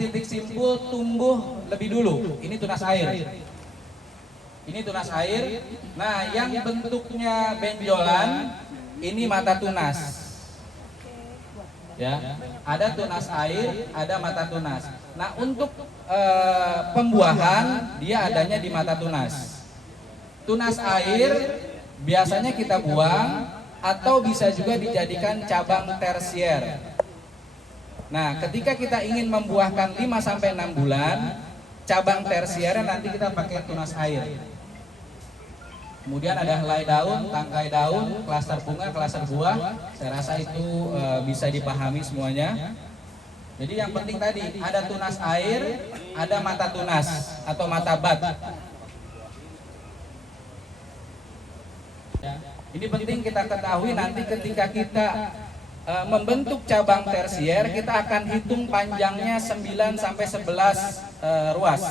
titik simpul tumbuh lebih dulu. Ini tunas air. Ini tunas air. Nah, yang bentuknya benjolan ini mata tunas. Ya, ada tunas air, ada mata tunas. Nah, untuk pembuahan dia adanya di mata tunas. Tunas air biasanya kita buang atau bisa juga dijadikan cabang tersier. Nah, ketika kita ingin membuahkan 5-6 bulan, cabang tersiernya nanti kita pakai tunas air. Kemudian ada helai daun, tangkai daun, klaster bunga, klaster buah. Saya rasa itu bisa dipahami semuanya. Jadi yang penting tadi ada tunas air, ada mata tunas atau mata bat. Ini penting kita ketahui nanti ketika kita membentuk cabang tersier, kita akan hitung panjangnya 9 sampai 11 ruas.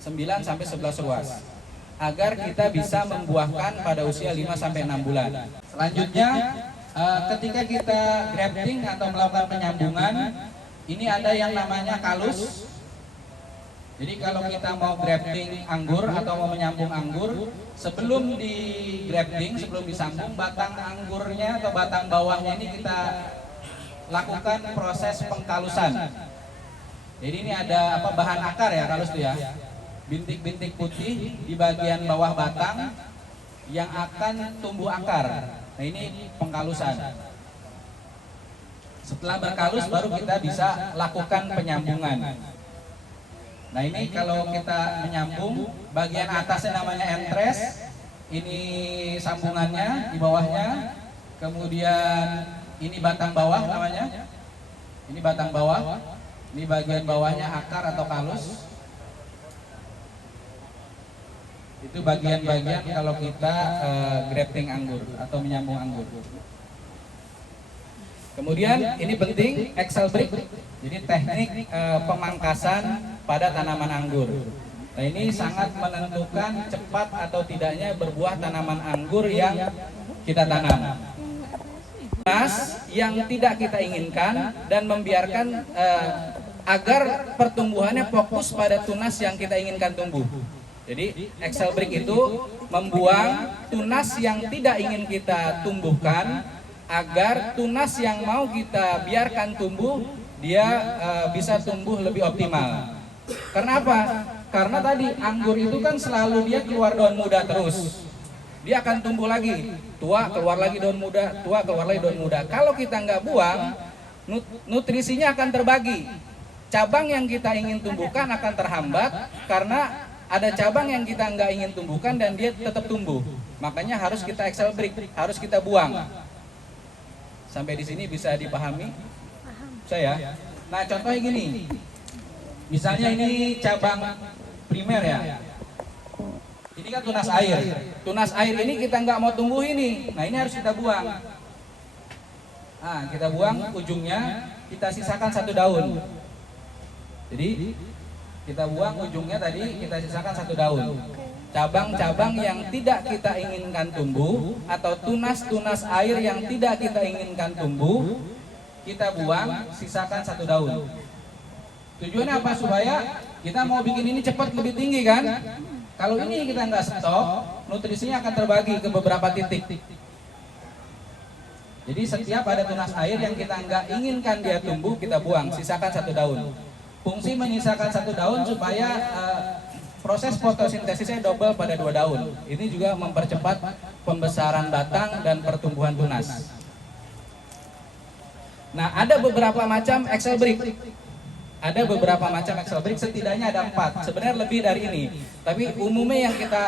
9 sampai 11 ruas. Agar kita bisa membuahkan pada usia 5 sampai 6 bulan. Selanjutnya, ketika kita grafting atau melakukan penyambungan, ini ada yang namanya kalus. Jadi kalau kita mau grafting anggur atau mau menyambung anggur, sebelum di grafting, sebelum disambung, batang anggurnya atau batang bawahnya ini kita lakukan proses pengkalusan. Jadi ini ada bahan akar ya kalus itu ya. Bintik-bintik putih di bagian bawah batang yang akan tumbuh akar. Nah, ini pengkalusan. Setelah berkalus baru kita bisa lakukan penyambungan. Nah, ini kalau kita menyambung, bagian atasnya namanya entres, ini sambungannya di bawahnya, kemudian ini batang bawah namanya, ini batang bawah, ini bagian bawahnya akar atau kalus. Itu bagian-bagian kalau kita grafting anggur atau menyambung anggur. Kemudian ini penting Excel brick, jadi teknik pemangkasan pada tanaman anggur. Nah, ini sangat menentukan cepat atau tidaknya berbuah tanaman anggur yang kita tanam. Tunas yang tidak kita inginkan dan membiarkan agar pertumbuhannya fokus pada tunas yang kita inginkan tumbuh. Jadi Excel brick itu membuang tunas yang tidak ingin kita tumbuhkan agar tunas yang mau kita biarkan tumbuh dia bisa tumbuh lebih optimal. Karena apa? Karena tadi anggur itu kan selalu dia keluar daun muda terus. Dia akan tumbuh lagi, tua keluar lagi daun muda, tua keluar lagi daun muda. Kalau kita nggak buang, nutrisinya akan terbagi. Cabang yang kita ingin tumbuhkan akan terhambat karena ada cabang yang kita nggak ingin tumbuhkan dan dia tetap tumbuh. Makanya harus kita Excel brick, harus kita buang. Sampai di sini bisa dipahami? Saya. Nah, contohnya gini. Misalnya ini cabang primer ya. Ini kan tunas air. Tunas air ini kita nggak mau tumbuh ini. Nah, ini harus kita buang. Nah, kita buang ujungnya, kita sisakan 1 daun. Jadi kita buang ujungnya tadi, kita sisakan 1 daun. Cabang-cabang yang tidak kita inginkan tumbuh atau tunas-tunas air yang tidak kita inginkan tumbuh, kita buang, sisakan 1 daun. Tujuannya apa? Supaya kita mau bikin ini cepat lebih tinggi kan? Kalau ini kita nggak stop, nutrisinya akan terbagi ke beberapa titik. Jadi setiap ada tunas air yang kita nggak inginkan dia tumbuh, kita buang, sisakan 1 daun. Fungsi menyisakan 1 daun supaya proses fotosintesisnya double pada 2 daun. Ini juga mempercepat pembesaran batang dan pertumbuhan tunas. Nah, ada beberapa macam Excel brick. Ada beberapa macam Excel brick, setidaknya ada 4. Sebenarnya lebih dari ini. Tapi umumnya yang kita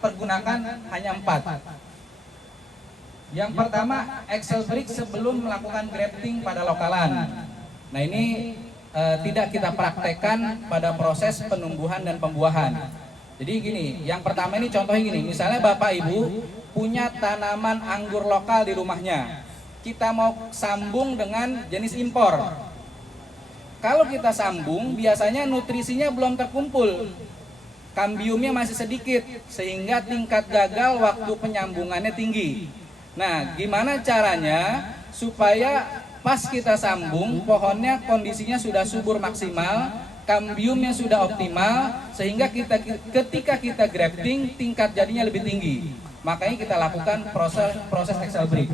pergunakan hanya 4. Yang pertama, Excel brick sebelum melakukan grafting pada lokalan. Nah, ini tidak kita praktekkan pada proses penumbuhan dan pembuahan. Jadi gini, yang pertama ini contohnya gini, misalnya Bapak Ibu punya tanaman anggur lokal di rumahnya, kita mau sambung dengan jenis impor. Kalau kita sambung, biasanya nutrisinya belum terkumpul, kambiumnya masih sedikit, sehingga tingkat gagal waktu penyambungannya tinggi. Nah, gimana caranya supaya pas kita sambung pohonnya kondisinya sudah subur maksimal, kambiumnya sudah optimal, sehingga ketika kita grafting tingkat jadinya lebih tinggi. Makanya kita lakukan proses Excel Brick.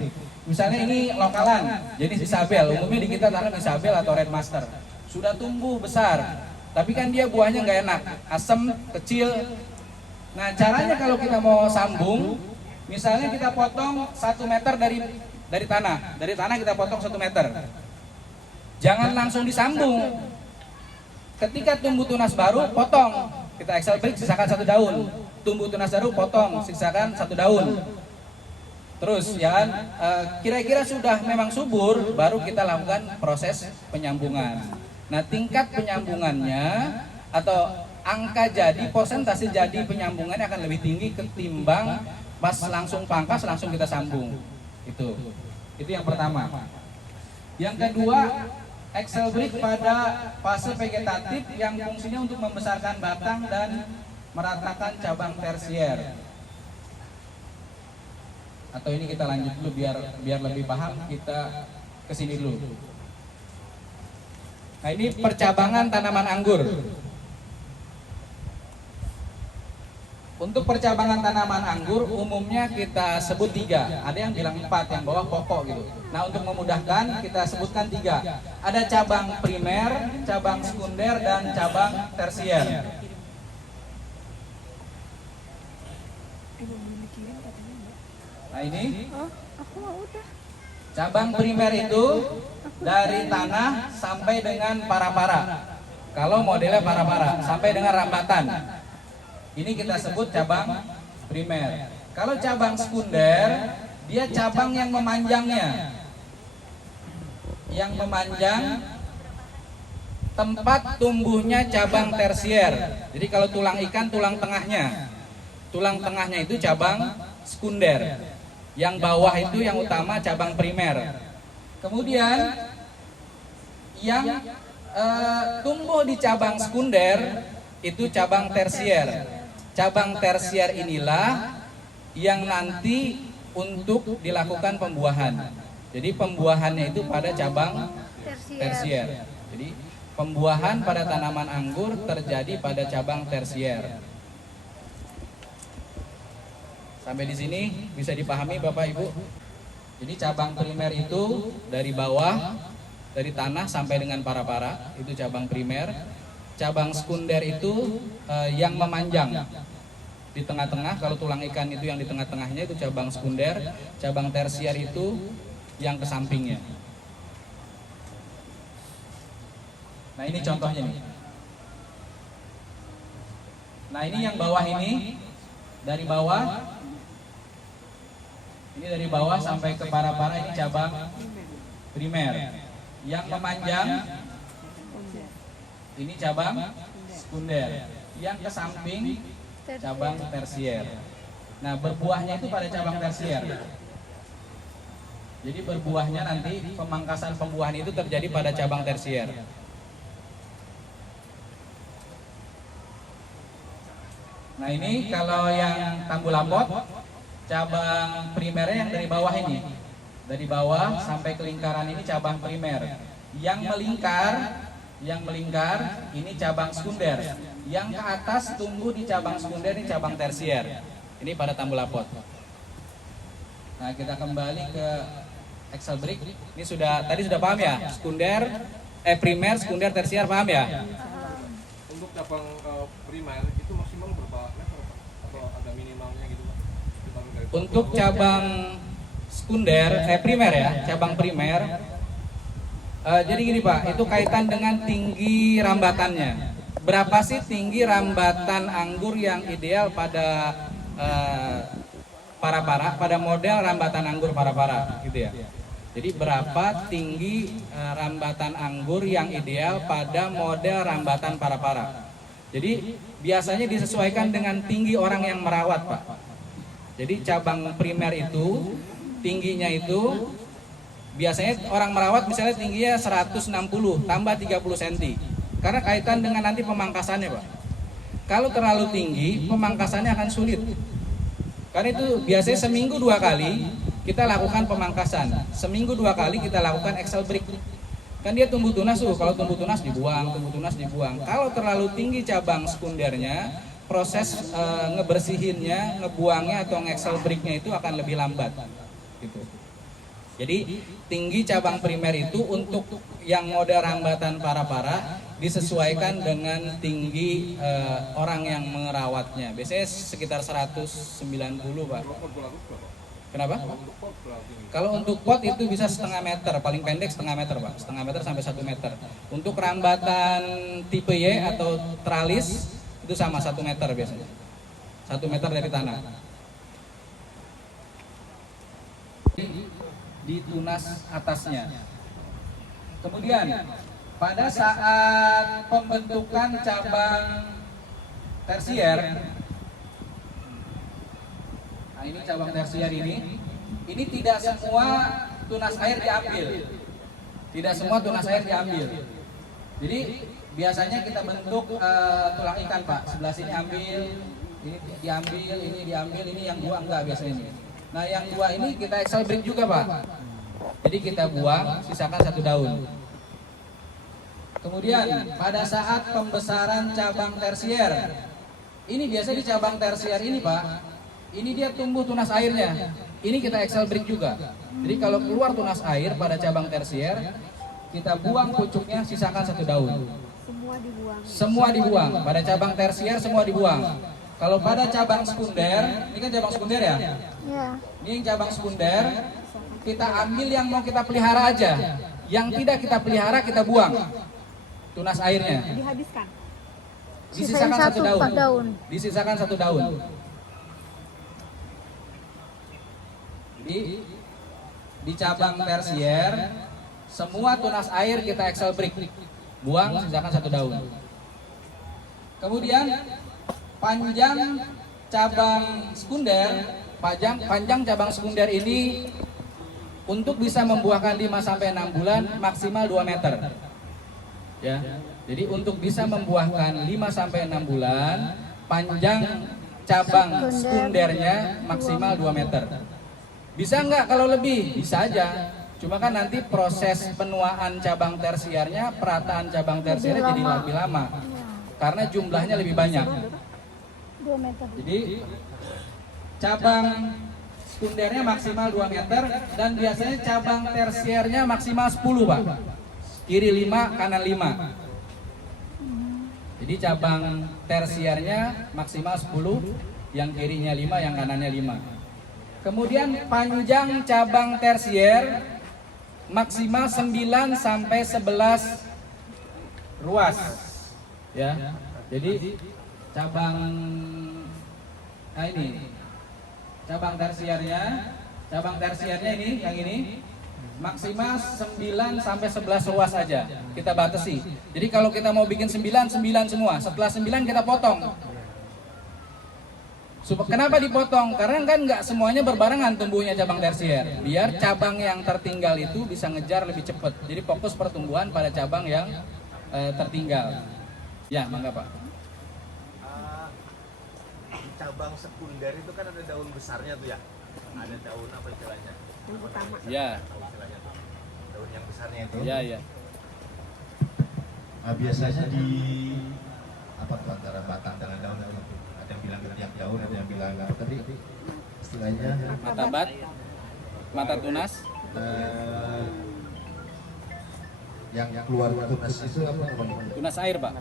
Misalnya ini lokalan, jenis Isabel, umumnya di kita tanam Isabel atau Red Master. Sudah tumbuh besar, tapi kan dia buahnya nggak enak, asam, kecil. Nah caranya kalau kita mau sambung, misalnya kita potong 1 meter dari tanah kita potong 1 meter. Jangan langsung disambung. Ketika tumbuh tunas baru, potong. Kita Excel Brick, sisakan 1 daun. Tumbuh tunas baru, potong, sisakan 1 daun. Terus ya kan, kira-kira sudah memang subur, baru kita lakukan proses penyambungan. Nah tingkat penyambungannya atau angka jadi, persentase jadi penyambungannya akan lebih tinggi ketimbang pas langsung pangkas langsung kita sambung. Itu yang pertama. Yang kedua, Excel Brick pada fase vegetatif yang fungsinya untuk membesarkan batang dan meratakan cabang tersier. Atau ini kita lanjut dulu biar lebih paham, kita kesini dulu. Nah ini percabangan tanaman anggur. Untuk percabangan tanaman anggur umumnya kita sebut 3. Ada yang bilang 4, yang bawah pokok gitu. Nah untuk memudahkan kita sebutkan 3. Ada cabang primer, cabang sekunder, dan cabang tersier. Nah ini cabang primer itu dari tanah sampai dengan para-para. Kalau modelnya para-para sampai dengan rambatan, ini kita sebut cabang primer. Kalau cabang sekunder, dia cabang yang memanjangnya, yang memanjang tempat tumbuhnya cabang tersier. Jadi kalau tulang ikan, tulang tengahnya itu cabang sekunder. Yang bawah itu yang utama cabang primer. Kemudian yang tumbuh di cabang sekunder itu cabang tersier. Cabang tersier inilah yang nanti untuk dilakukan pembuahan. Jadi pembuahannya itu pada cabang tersier. Jadi pembuahan pada tanaman anggur terjadi pada cabang tersier. Sampai di sini bisa dipahami Bapak Ibu? Jadi cabang primer itu dari bawah, dari tanah sampai dengan para-para, itu cabang primer. Cabang sekunder itu yang memanjang di tengah-tengah, kalau tulang ikan itu yang di tengah-tengahnya itu cabang sekunder. Cabang tersier itu yang ke sampingnya. Nah ini contohnya nih. Nah ini yang bawah ini, dari bawah. Ini dari bawah sampai ke para-para, ini cabang primer. Yang memanjang ini cabang sekunder. Yang ke samping cabang tersier. Nah berbuahnya itu pada cabang tersier. Jadi berbuahnya nanti pemangkasan pembuahan itu terjadi pada cabang tersier. Nah ini kalau yang Tambulapot, cabang primernya yang dari bawah ini, dari bawah sampai ke lingkaran ini cabang primer. Yang melingkar ini cabang sekunder. Yang ke atas tumbuh di cabang sekunder ini cabang tersier. Ini pada Tambulapot. Nah kita kembali ke Excel Brick. Ini tadi sudah paham ya? Primer, sekunder, tersier, paham ya? Untuk cabang primer itu maksimal berapa meter atau ada minimalnya gitu? Untuk cabang sekunder, primer ya, cabang primer. Jadi gini Pak, itu kaitan dengan tinggi rambatannya. Berapa sih tinggi rambatan anggur yang ideal pada para-para, pada model rambatan anggur para-para, gitu ya. Jadi berapa tinggi rambatan anggur yang ideal pada model rambatan para-para. Jadi biasanya disesuaikan dengan tinggi orang yang merawat Pak. Jadi cabang primer itu tingginya itu biasanya orang merawat misalnya tingginya 160 tambah 30 cm. Karena kaitan dengan nanti pemangkasannya Pak. Kalau terlalu tinggi pemangkasannya akan sulit. Karena itu biasanya seminggu 2 kali kita lakukan pemangkasan. Seminggu 2 kali kita lakukan axle break. Kan dia tumbuh tunas tuh, kalau tumbuh tunas dibuang, tumbuh tunas dibuang. Kalau terlalu tinggi cabang sekundernya, proses ngebersihinnya, ngebuangnya atau nge-axle breaknya itu akan lebih lambat. Gitu. Jadi tinggi cabang primer itu untuk yang mode rambatan para-para disesuaikan dengan tinggi orang yang merawatnya. Biasanya sekitar 190 Pak. Kenapa? Kalau untuk pot itu bisa setengah meter, paling pendek setengah meter Pak, setengah meter sampai 1 meter. Untuk rambatan tipe Y atau tralis itu sama 1 meter biasanya, 1 meter dari tanah. Di tunas atasnya. Kemudian pada saat pembentukan cabang tersier, nah ini cabang tersier ini tidak semua tunas air diambil, tidak semua tunas air diambil. Jadi biasanya kita bentuk tulang ikan Pak, sebelah sini ambil, ini diambil, ini diambil, ini yang 2 enggak biasanya. Nah yang 2 ini kita axle break juga Pak. Jadi kita buang, sisakan 1 daun. Kemudian pada saat pembesaran cabang tersier, ini biasa di cabang tersier ini Pak, ini dia tumbuh tunas airnya. Ini kita axle break juga. Jadi kalau keluar tunas air pada cabang tersier, kita buang pucuknya, sisakan 1 daun. Semua dibuang. Semua dibuang. Pada cabang tersier semua dibuang. Kalau pada cabang sekunder, ini kan cabang sekunder ya? Ya. Ini yang cabang sekunder, kita ambil yang mau kita pelihara aja. Yang tidak kita pelihara kita buang tunas airnya. Dihabiskan. Disisakan 1 daun. 4 daun. Disisakan 1 daun. Jadi di cabang tersier semua tunas air kita axle break, buang, sisakan 1 daun. Kemudian panjang cabang sekunder, panjang cabang sekunder ini untuk bisa membuahkan 5 sampai 6 bulan maksimal 2 meter. Ya. Jadi untuk bisa membuahkan 5 sampai 6 bulan, panjang cabang sekundernya maksimal 2 meter. Bisa nggak kalau lebih? Bisa aja. Cuma kan nanti proses penuaan cabang tersiernya, perataan cabang tersiernya jadi lebih lama. Karena jumlahnya lebih banyak. 2 meter. Jadi cabang sekundernya maksimal 2 meter dan biasanya cabang tersiernya maksimal 10 Pak. Kiri 5, kanan 5. Jadi cabang tersiernya maksimal 10, yang kirinya 5, yang kanannya 5. Kemudian panjang cabang tersier maksimal 9 sampai 11 ruas. Ya. Jadi cabang ini cabang tersiernya ini yang ini maksimal 9 sampai 11 ruas aja kita batasi. Jadi kalau kita mau bikin 9 semua, setelah 9 kita potong. Kenapa dipotong? Karena kan nggak semuanya berbarengan tumbuhnya cabang tersier. Biar cabang yang tertinggal itu bisa ngejar lebih cepat. Jadi fokus pertumbuhan pada cabang yang tertinggal. Ya, mangga Pak. Di cabang sekunder itu kan ada daun besarnya tuh ya. Ada daun apa istilahnya? Yang utama. Ya. Tahu istilahnya tuh. Daun yang besarnya itu. Ya, ya. Nah, biasanya di apa tuh antara batang dengan daun itu? Ada yang bilang tiap daun, ada yang bilang apa tadi istilahnya Mata bat, mata tunas. Yang keluar tunas itu apa namanya? Tunas air Pak.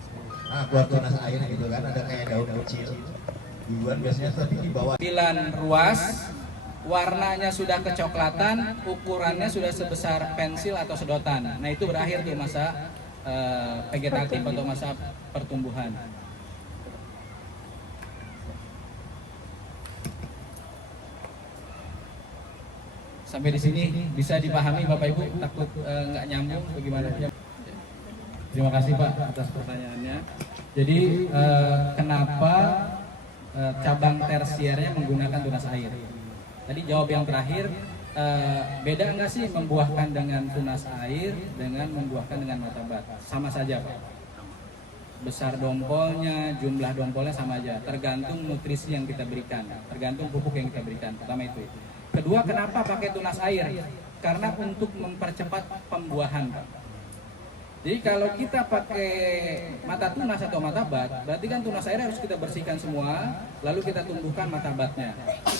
Ah, keluar tunas air gitu kan, ada kayak daun kecil. Duluan biasanya tapi di bawah 9 ruas, warnanya sudah kecoklatan, ukurannya sudah sebesar pensil atau sedotan. Nah itu berakhir tuh masa vegetatif atau masa pertumbuhan. Sampai di sini bisa dipahami Bapak Ibu, takut nggak nyambung bagaimana? Terima kasih Pak atas pertanyaannya. Jadi kenapa cabang tersiernya menggunakan tunas air? Tadi jawab yang terakhir, beda nggak sih membuahkan dengan tunas air dengan membuahkan dengan mata bat? Sama saja Pak. Besar dompolnya, jumlah dompolnya sama aja. Tergantung nutrisi yang kita berikan, tergantung pupuk yang kita berikan. Pertama itu. Kedua, kenapa pakai tunas air? Karena untuk mempercepat pembuahan, Pak. Jadi kalau kita pakai mata tunas atau mata bat, berarti kan tunas air harus kita bersihkan semua, lalu kita tumbuhkan mata batnya.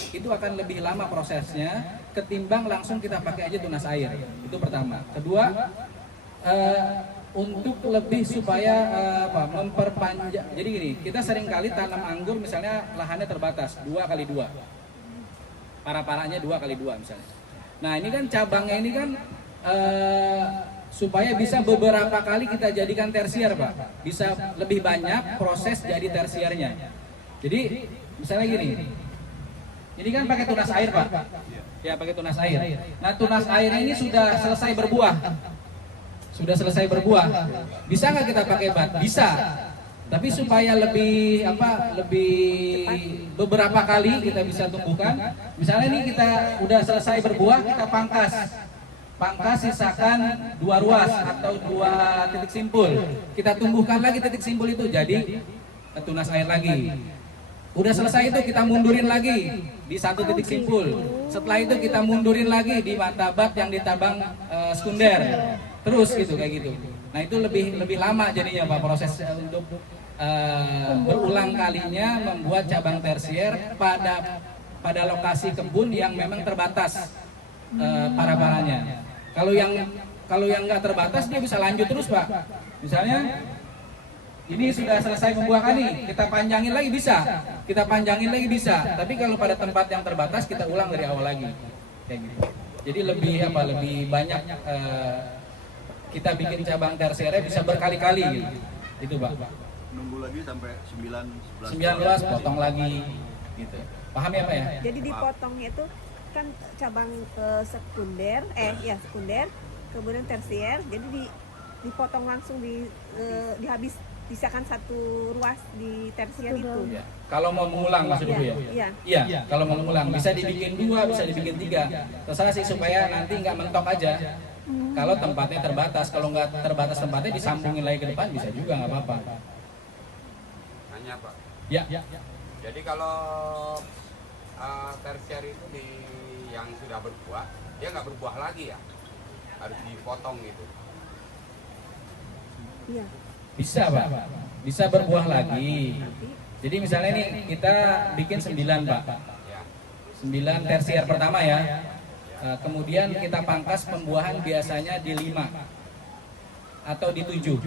Itu akan lebih lama prosesnya ketimbang langsung kita pakai aja tunas air. Itu pertama. Kedua, untuk lebih supaya memperpanjang. Jadi gini, kita seringkali tanam anggur misalnya lahannya terbatas 2x2. Para-paranya 2x2 misalnya. Nah ini kan cabangnya ini kan supaya bisa beberapa kali kita jadikan tersier, Pak. Bisa lebih banyak proses jadi tersiernya. Jadi misalnya gini, ini kan pakai tunas air, Pak. Ya pakai tunas air. Nah tunas air ini sudah selesai berbuah. Sudah selesai berbuah. Bisa nggak kita pakai bat? Bisa. Tapi supaya lebih beberapa kali kita bisa tumbuhkan. Misalnya ini kita udah selesai berbuah, kita pangkas sisakan 2 ruas atau 2 titik simpul. Kita tumbuhkan lagi titik simpul itu jadi tunas air lagi. Udah selesai itu kita mundurin lagi di 1 titik simpul. Setelah itu kita mundurin lagi di mata bat yang ditabang sekunder. Terus gitu kayak gitu. Nah itu lebih lama jadinya Pak proses untuk berulang kalinya membuat cabang tersier pada lokasi kebun yang memang terbatas para-paranya. Kalau yang nggak terbatas dia bisa lanjut terus, Pak. Misalnya ini sudah selesai membuahkan nih, kita panjangin lagi bisa. Tapi kalau pada tempat yang terbatas kita ulang dari awal lagi, kayak gitu. Jadi lebih banyak kita bikin cabang tersiernya bisa berkali-kali gitu. Itu, Pak. Nunggu lagi sampai 19 potong lagi gitu. Paham ya, Pak ya? Jadi dipotongnya itu kan cabang sekunder, sekunder, kemudian tersier. Jadi dipotong langsung dihabiskan 1 ruas di tersier itu. Ya. Kalau mau mengulang maksud Ibu ya? Iya. Kalau mau mengulang bisa dibikin 2, bisa dibikin 3. Terserah sih supaya nanti nggak mentok aja. Kalau tempatnya terbatas, kalau nggak terbatas tempatnya disambungin lagi ke depan bisa juga nggak apa-apa. Nanya Pak. Ya. Jadi kalau tersier itu yang sudah berbuah, dia nggak berbuah lagi ya? Harus dipotong gitu. Iya. Bisa, Pak. Bisa berbuah lagi. Jadi misalnya nih kita bikin 9, Pak. 9 tersier pertama ya. Kemudian kita pangkas pembuahan biasanya di 5 atau di 7.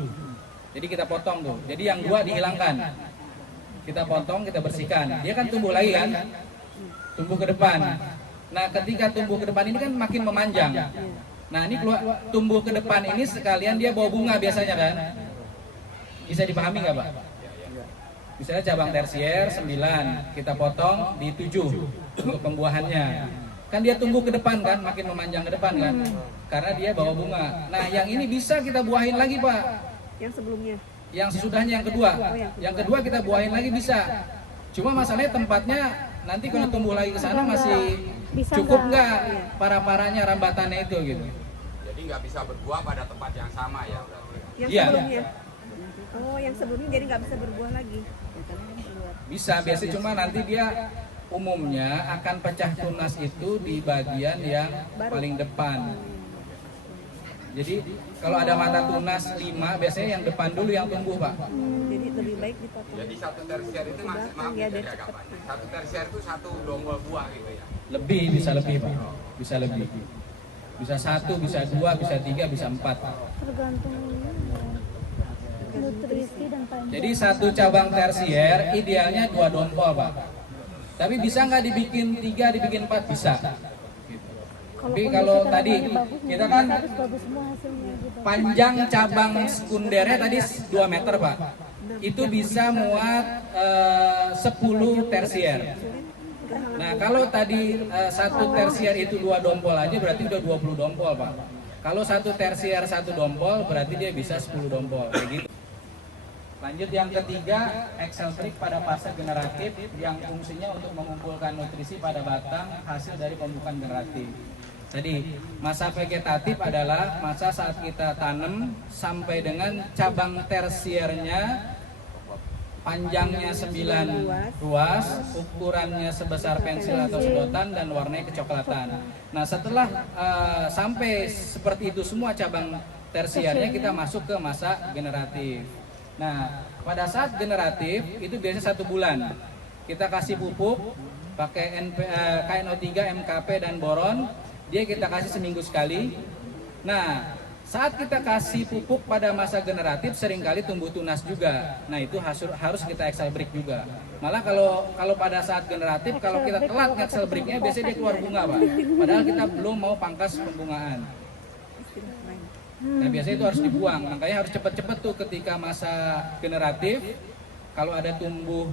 Jadi kita potong tuh. Jadi yang 2 dihilangkan. Kita potong, kita bersihkan. Dia kan tumbuh lagi kan? Tumbuh ke depan. Nah, ketika tumbuh ke depan ini kan makin memanjang. Nah, ini tumbuh ke depan ini sekalian dia bawa bunga biasanya kan? Bisa dipahami nggak, Pak? Misalnya cabang tersier 9, kita potong di 7 untuk pembuahannya. Kan dia tumbuh ke depan kan, makin memanjang ke depan kan? Karena dia bawa bunga. Nah, yang ini bisa kita buahin lagi, Pak. Yang sebelumnya. Yang sesudahnya yang kedua. Yang kedua kita buahin lagi bisa. Cuma masalahnya tempatnya nanti kalau tumbuh lagi ke sana masih cukup nggak para-paranya rambatannya itu gitu. Jadi nggak bisa berbuah pada tempat yang sama ya berarti. Yang Iya. sebelumnya. Oh, yang sebelumnya jadi nggak bisa berbuah lagi. Bisa, biasanya cuma nanti dia umumnya akan pecah tunas itu di bagian yang paling depan. Jadi kalau ada mata tunas 5, biasanya yang depan dulu yang tumbuh, Pak. Jadi lebih baik dipotong. Jadi 1 tersier itu maaf Ya, jadi biar agak cepet. panjang. 1 tersier itu 1 dongkol buah gitu ya. Lebih, bisa lebih, Pak. Bisa lebih. Bisa 1, bisa 2, bisa 3, bisa 4. Tergantung nutrisi dan panjang. Jadi 1 cabang tersier idealnya 2 dompol, Pak. Tapi bisa nggak dibikin 3, dibikin 4? Bisa. Tapi kalau tadi kita kan harus bagus semua hasilnya gitu. panjang cabang sekundernya tadi 2 meter, Pak. Itu bisa muat 10 tersier. Nah, kalau tadi 1 tersier itu 2 dompol aja berarti udah 20 dompol, Pak. Kalau 1 tersier 1 dompol berarti dia bisa 10 dompol kayak gitu. Lanjut yang ketiga, Excel trik pada fase generatif yang fungsinya untuk mengumpulkan nutrisi pada batang hasil dari pembukaan generatif. Jadi masa vegetatif adalah masa saat kita tanam sampai dengan cabang tersiernya panjangnya 9 ruas, ukurannya sebesar pensil atau sedotan, dan warnanya kecoklatan. Nah, setelah sampai seperti itu semua cabang tersiernya, kita masuk ke masa generatif. Nah, pada saat generatif itu biasanya 1 bulan. Kita kasih pupuk pakai KNO3, MKP, dan boron. Dia kita kasih seminggu sekali. Nah, saat kita kasih pupuk pada masa generatif seringkali tumbuh tunas juga. Nah, itu harus kita excel break juga. Malah kalau pada saat generatif, kalau kita telat excel breaknya, biasanya dia keluar bunga, Pak. Padahal kita belum mau pangkas pembungaan. Nah, biasanya itu harus dibuang. Makanya harus cepat-cepat tuh ketika masa generatif. Kalau ada tumbuh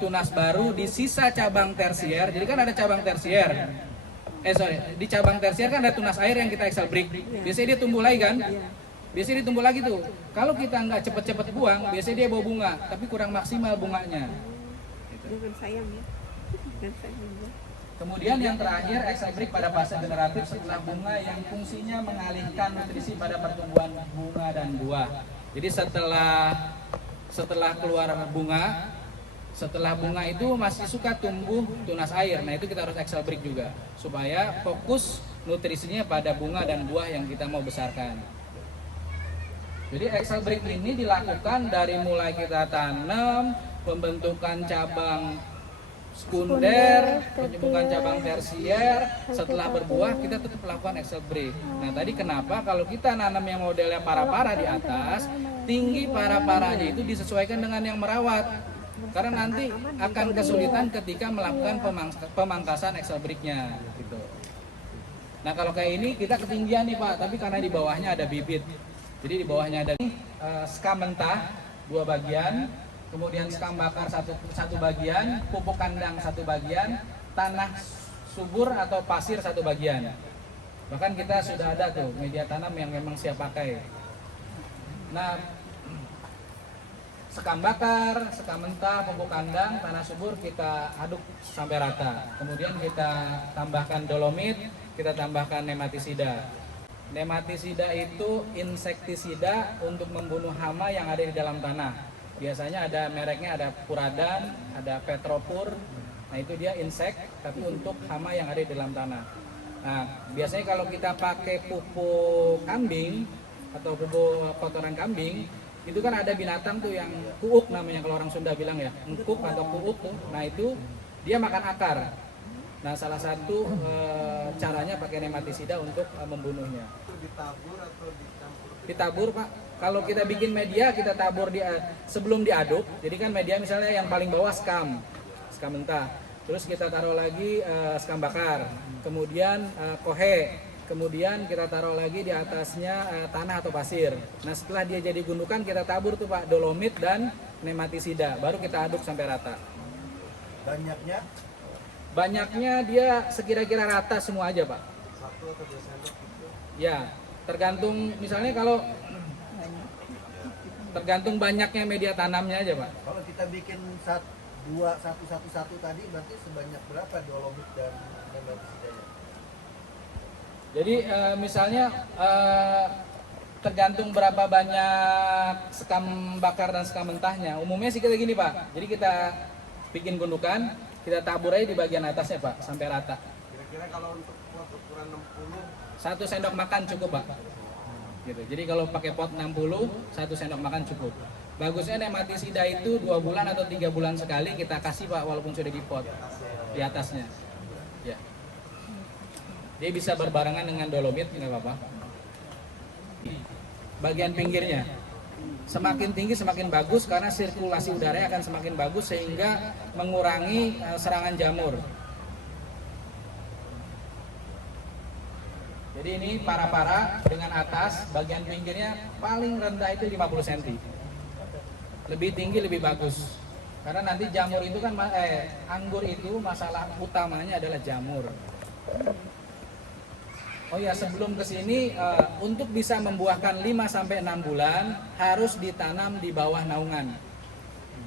tunas baru di sisa cabang tersier. Jadi kan ada cabang tersier. Di cabang tersier kan ada tunas air yang kita excel break. Biasanya dia tumbuh lagi kan? Biasanya dia tumbuh lagi tuh. Kalau kita nggak cepet-cepet buang, biasanya dia bawa bunga, tapi kurang maksimal bunganya. Jangan sayang ya. Jangan sayang. Kemudian yang terakhir, excel break pada fase generatif setelah bunga yang fungsinya mengalihkan nutrisi pada pertumbuhan bunga dan buah. Jadi setelah keluar bunga, setelah bunga itu masih suka tumbuh tunas air. Nah, itu kita harus excel break juga supaya fokus nutrisinya pada bunga dan buah yang kita mau besarkan. Jadi excel break ini dilakukan dari mulai kita tanam, pembentukan cabang sekunder, pembentukan cabang tersier. Setelah berbuah kita tetap melakukan excel break. Nah, tadi kenapa kalau kita nanam yang modelnya para-para di atas, tinggi para-paranya itu disesuaikan dengan yang merawat. Karena nanti akan kesulitan ketika melakukan pemangkasan excel break-nya gitu. Nah, kalau kayak ini kita ketinggian nih, Pak, tapi karena di bawahnya ada bibit. Jadi di bawahnya ada skam mentah 2 bagian, kemudian skam bakar satu bagian, pupuk kandang 1 bagian, tanah subur atau pasir 1 bagian. Bahkan kita sudah ada tuh media tanam yang memang siap pakai. Nah, sekam bakar, sekam mentah, pupuk kandang, tanah subur kita aduk sampai rata. Kemudian kita tambahkan dolomit, kita tambahkan nematisida. Nematisida itu insektisida untuk membunuh hama yang ada di dalam tanah. Biasanya ada mereknya, ada Puradan, ada Petropur. Nah, itu dia insek, tapi untuk hama yang ada di dalam tanah. Nah, biasanya kalau kita pakai pupuk kambing atau pupuk kotoran kambing, itu kan ada binatang tuh yang kuuk namanya, kalau orang Sunda bilang ya, engkuk atau kuuk tuh. Nah, itu dia makan akar. Nah, salah satu caranya pakai nematisida untuk membunuhnya. Itu ditabur atau dicampur? Ditabur, Pak. Kalau kita bikin media, kita tabur sebelum diaduk. Jadi kan media misalnya yang paling bawah skam mentah. Terus kita taruh lagi skam bakar, kemudian kohe. Kemudian kita taruh lagi di atasnya tanah atau pasir. Nah, setelah dia jadi gundukan, kita tabur tuh, Pak, dolomit dan nematisida. Baru kita aduk sampai rata. Banyaknya Banyaknya dia sekira-kira rata semua aja, Pak. 1 atau 2 sendok gitu. Ya, tergantung misalnya kalau tergantung banyaknya media tanamnya aja, Pak. kalau kita bikin 1 tadi berarti sebanyak berapa dolomit dan nematisida? Jadi misalnya tergantung berapa banyak sekam bakar dan sekam mentahnya. Umumnya sih kita gini, Pak. Jadi kita bikin gundukan, kita tabur aja di bagian atasnya, Pak, sampai rata. Kira-kira kalau untuk pot ukuran 60, 1 sendok makan cukup, Pak. Gitu. Jadi kalau pakai pot 60, 1 sendok makan cukup. Bagusnya nematisida itu 2 bulan atau 3 bulan sekali kita kasih, Pak, walaupun sudah di pot di atasnya. Ya. Dia bisa berbarengan dengan dolomit, nggak apa-apa. Bagian pinggirnya semakin tinggi semakin bagus karena sirkulasi udaranya akan semakin bagus sehingga mengurangi serangan jamur. Jadi ini para-para dengan atas, bagian pinggirnya paling rendah itu 50 cm. Lebih tinggi lebih bagus. Karena nanti jamur itu kan anggur itu masalah utamanya adalah jamur. Oh ya, sebelum ke sini untuk bisa membuahkan 5 sampai 6 bulan harus ditanam di bawah naungan.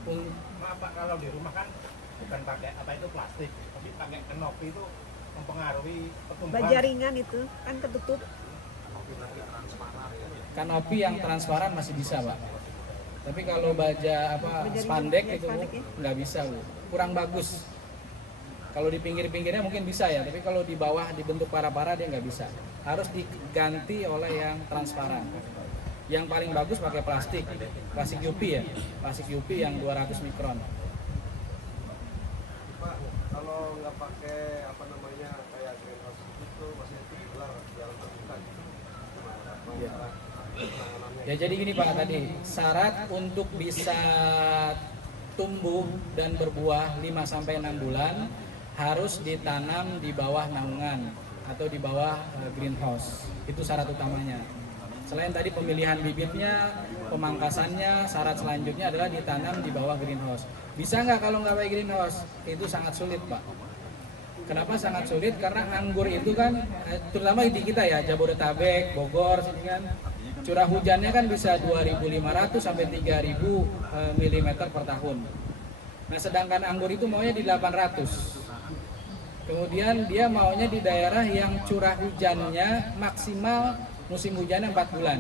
Maaf, Pak, kalau di rumah kan bukan pakai apa itu plastik, tapi pakai kanopi itu mempengaruhi pertumbuhan. Bajaringan itu kan ketutup. Kanopi yang transparan masih bisa, Pak. Tapi kalau baja apa Baja spandek ringan, ya, itu spandek ya. nggak bisa Bu, kurang bagus. Kalau di pinggir-pinggirnya mungkin bisa ya, tapi kalau di bawah dibentuk para-para dia nggak bisa. Harus diganti oleh yang transparan. Yang paling bagus pakai plastik UV ya, plastik UV yang 200 mikron. Pak, kalau nggak pakai apa namanya kayak greenhouse itu masih digelar jalan terbuka gitu. Ya. Penanganannya. Ya jadi gini Pak tadi, syarat untuk bisa tumbuh dan berbuah 5-6 bulan harus ditanam di bawah naungan atau di bawah greenhouse. Itu syarat utamanya. Selain tadi pemilihan bibitnya, pemangkasannya, syarat selanjutnya adalah ditanam di bawah greenhouse. Bisa nggak kalau nggak pakai greenhouse? Itu sangat sulit Pak. Kenapa sangat sulit? Karena anggur itu kan, terutama di kita ya, Jabodetabek, Bogor, sini kan, curah hujannya kan bisa 2.500 sampai 3.000 mm per tahun. Nah sedangkan anggur itu maunya di 800. Kemudian dia maunya di daerah yang curah hujannya maksimal musim hujannya 4 bulan.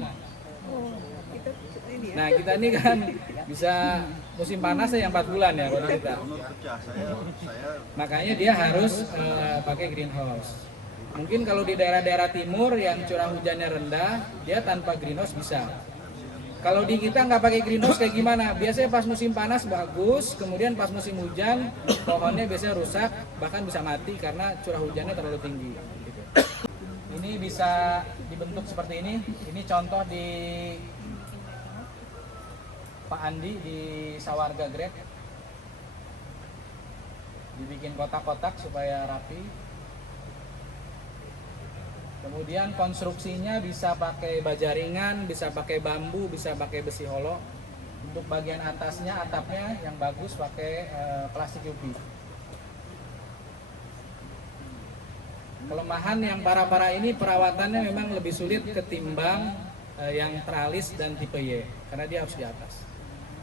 Kita ini ya. Nah kita ini kan bisa musim panas yang 4 bulan ya kalau kita. Makanya dia harus pakai greenhouse. Mungkin kalau di daerah-daerah timur yang curah hujannya rendah, dia tanpa greenhouse bisa. Kalau di kita nggak pakai greenhouse kayak gimana? Biasanya pas musim panas bagus, kemudian pas musim hujan pohonnya biasanya rusak, bahkan bisa mati karena curah hujannya terlalu tinggi. Gitu. Ini bisa dibentuk seperti ini. Ini contoh di Pak Andi di Sawarga Grek. Dibikin kotak-kotak supaya rapi. Kemudian konstruksinya bisa pakai baja ringan, bisa pakai bambu, bisa pakai besi holo. Untuk bagian atasnya, atapnya yang bagus pakai plastik UV. Kelemahan yang para-para ini perawatannya memang lebih sulit ketimbang yang teralis dan tipe Y, karena dia harus di atas.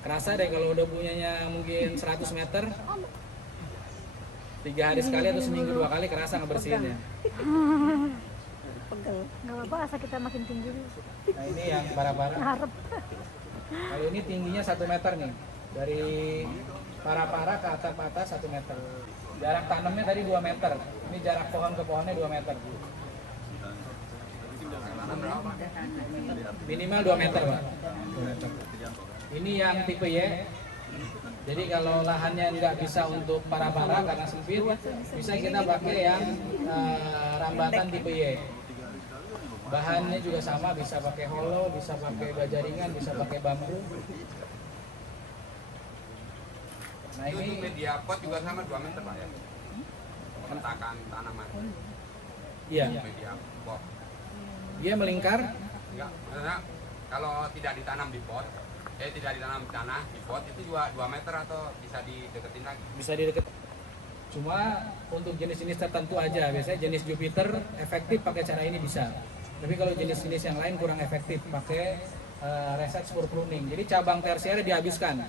Kerasa deh kalau udah punyanya mungkin 100 meter, 3 hari sekali atau seminggu 2 kali kerasa ngebersihinnya. Pegel. Nggak apa-apa asal kita makin tinggi. Nah ini yang para-para. Harap. Kalau ini tingginya 1 meter nih, dari para-para ke atap atas 1 meter. Jarak tanamnya tadi 2 meter. Ini jarak pohon ke pohonnya 2 meter. Minimal 2 meter Pak. 2 meter. Ini yang tipe Y. Jadi kalau lahannya nggak bisa untuk para-para karena sempit, bisa kita pakai yang rambatan tipe Y. Bahannya juga sama, bisa pakai holo, bisa pakai baja ringan, bisa pakai bambu. Nah Itu ini media pot juga sama 2 meter Pak ya. Pementakan tanaman. iya, Media pot. dia melingkar. Enggak, karena kalau tidak ditanam di pot, tidak ditanam di tanah di pot itu juga 2 meter atau bisa dideketin lagi. Bisa didekat. Cuma untuk jenis-jenis tertentu aja, biasanya jenis Jupiter efektif pakai cara ini bisa. Tapi kalau jenis-jenis yang lain kurang efektif pakai reset spur pruning. Jadi cabang tersier dihabiskan.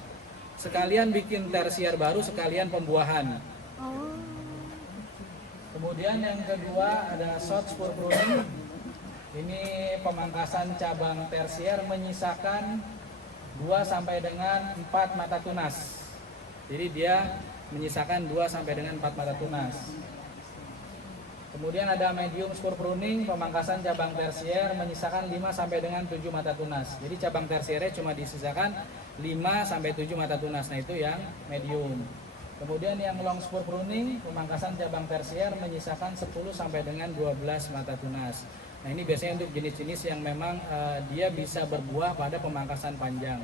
Sekalian bikin tersier baru, sekalian pembuahan. Kemudian yang kedua ada short spur pruning. Ini pemangkasan cabang tersier menyisakan 2 sampai dengan 4 mata tunas. Jadi dia menyisakan 2 sampai dengan 4 mata tunas. Kemudian ada medium spur pruning, pemangkasan cabang tersier menyisakan 5 sampai dengan 7 mata tunas. Jadi cabang tersiernya cuma disisakan 5 sampai 7 mata tunas. Nah, itu yang medium. Kemudian yang long spur pruning, pemangkasan cabang tersier menyisakan 10 sampai dengan 12 mata tunas. Nah, ini biasanya untuk jenis-jenis yang memang dia bisa berbuah pada pemangkasan panjang.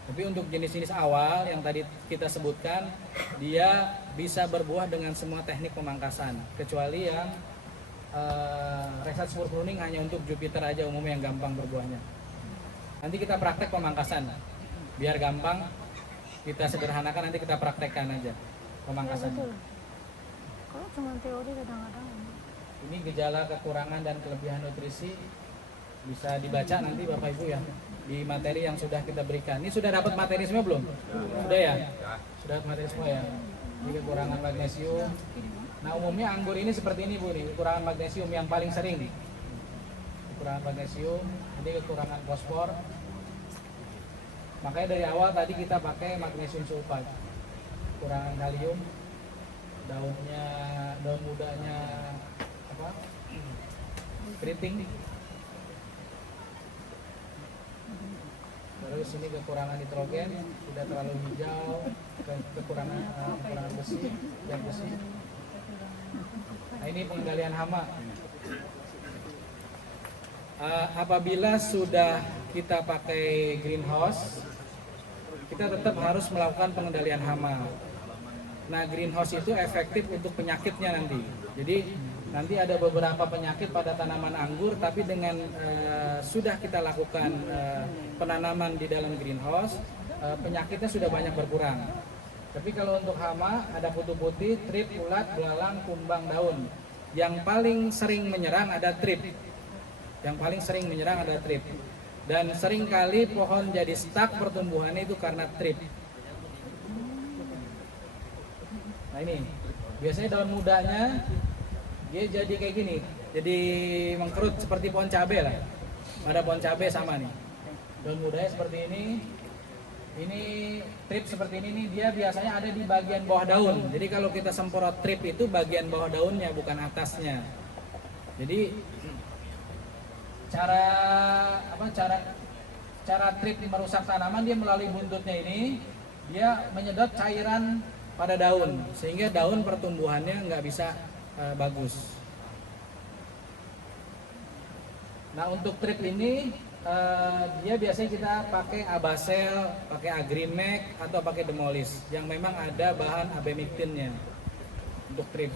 Tapi untuk jenis-jenis awal yang tadi kita sebutkan, dia bisa berbuah dengan semua teknik pemangkasan, kecuali yang reset spur pruning hanya untuk Jupiter aja umumnya yang gampang berbuahnya. Nanti kita praktek pemangkasan, biar gampang kita sederhanakan, nanti kita praktekkan aja pemangkasan. Betul. Kalau cuma teori kadang-kadang. Ini gejala kekurangan dan kelebihan nutrisi bisa dibaca nanti Bapak Ibu ya di materi yang sudah kita berikan. Ini sudah dapat materi semua belum? Sudah ya? Sudah dapat materi semua ya? Ini kekurangan magnesium. Nah umumnya anggur ini seperti ini Bu, nih, kekurangan magnesium yang paling sering. Kekurangan magnesium, ini kekurangan fosfor. Makanya dari awal tadi kita pakai magnesium sulfat, kurangan kalium, daun mudanya apa? Keriting. Terus ini kekurangan nitrogen, tidak terlalu hijau, kekurangan besi dan besi. Nah, ini pengendalian hama. Apabila sudah kita pakai greenhouse, kita tetap harus melakukan pengendalian hama. Nah, greenhouse itu efektif untuk penyakitnya nanti. Jadi nanti ada beberapa penyakit pada tanaman anggur, tapi dengan sudah kita lakukan penanaman di dalam greenhouse, penyakitnya sudah banyak berkurang. Tapi kalau untuk hama, ada kutu putih, trip, ulat, belalang, kumbang, daun. Yang paling sering menyerang ada trip. Dan seringkali pohon jadi stuck pertumbuhannya itu karena trip. Nah ini, biasanya daun mudanya dia jadi kayak gini, jadi mengkerut seperti pohon cabai lah. Pada pohon cabai sama nih, daun mudanya seperti ini trip seperti ini nih, dia biasanya ada di bagian bawah daun. Jadi kalau kita semprot trip itu bagian bawah daunnya, bukan atasnya. Jadi cara trip merusak tanaman, dia melalui buntutnya ini, dia menyedot cairan pada daun, sehingga daun pertumbuhannya nggak bisa bagus. Nah, untuk trip ini dia biasanya kita pakai Abasel, pakai Agrimek, atau pakai Demolis yang memang ada bahan abemiktinnya untuk trip.